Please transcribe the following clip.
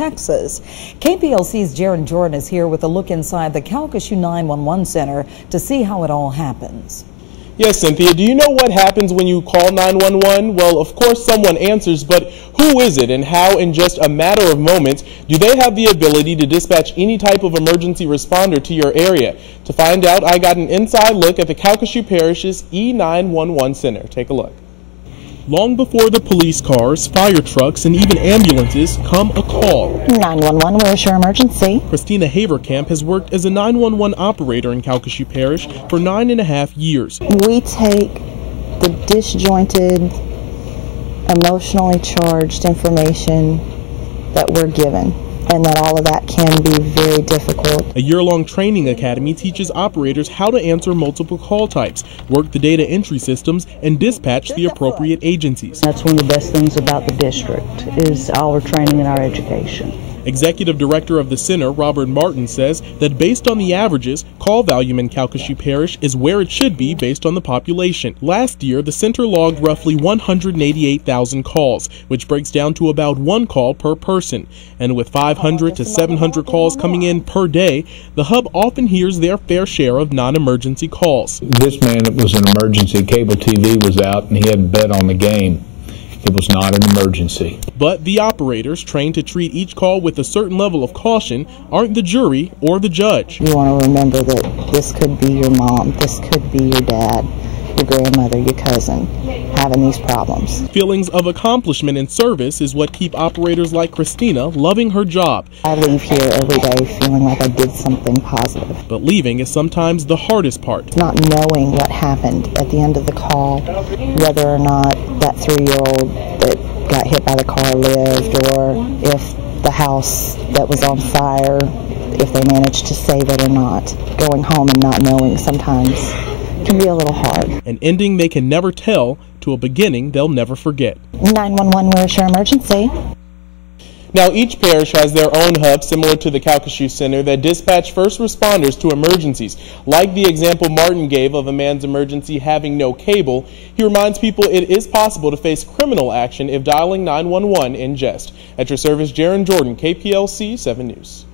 Texas. KPLC's Gerron is here with a look inside the Calcasieu 911 Center to see how it all happens. Yes, Cynthia, do you know what happens when you call 911? Well, of course someone answers, but who is it and how in just a matter of moments do they have the ability to dispatch any type of emergency responder to your area? To find out, I got an inside look at the Calcasieu Parish's E-911 Center. Take a look. Long before the police cars, fire trucks, and even ambulances come a call. 911, where's your emergency? Christina Haverkamp has worked as a 911 operator in Calcasieu Parish for 9.5 years. We take the disjointed, emotionally charged information that we're given, and that all of that can be very difficult. A year-long training academy teaches operators how to answer multiple call types, work the data entry systems, and dispatch the appropriate agencies. That's one of the best things about the district is our training and our education. Executive Director of the Center, Robert Martin, says that based on the averages, call volume in Calcasieu Parish is where it should be based on the population. Last year, the center logged roughly 188,000 calls, which breaks down to about 1 call per person. And with 500 to 700 calls coming in per day, the hub often hears their fair share of non-emergency calls. This man, it was an emergency. Cable TV was out and he had a bet on the game. It was not an emergency. But the operators, trained to treat each call with a certain level of caution, aren't the jury or the judge. You want to remember that this could be your mom, this could be your dad, your grandmother, your cousin, having these problems. Feelings of accomplishment and service is what keep operators like Christina loving her job. I leave here every day feeling like I did something positive. But leaving is sometimes the hardest part. Not knowing what happened at the end of the call, whether or not that 3-year-old that got hit by the car lived, or if the house that was on fire, if they managed to save it or not. Going home and not knowing sometimes can be a little hard. An ending they can never tell to a beginning they'll never forget. 911, where's your emergency? Now, each parish has their own hub similar to the Calcasieu Center that dispatch first responders to emergencies. Like the example Martin gave of a man's emergency having no cable, he reminds people it is possible to face criminal action if dialing 911 in jest. At your service, Gerron, KPLC 7 News.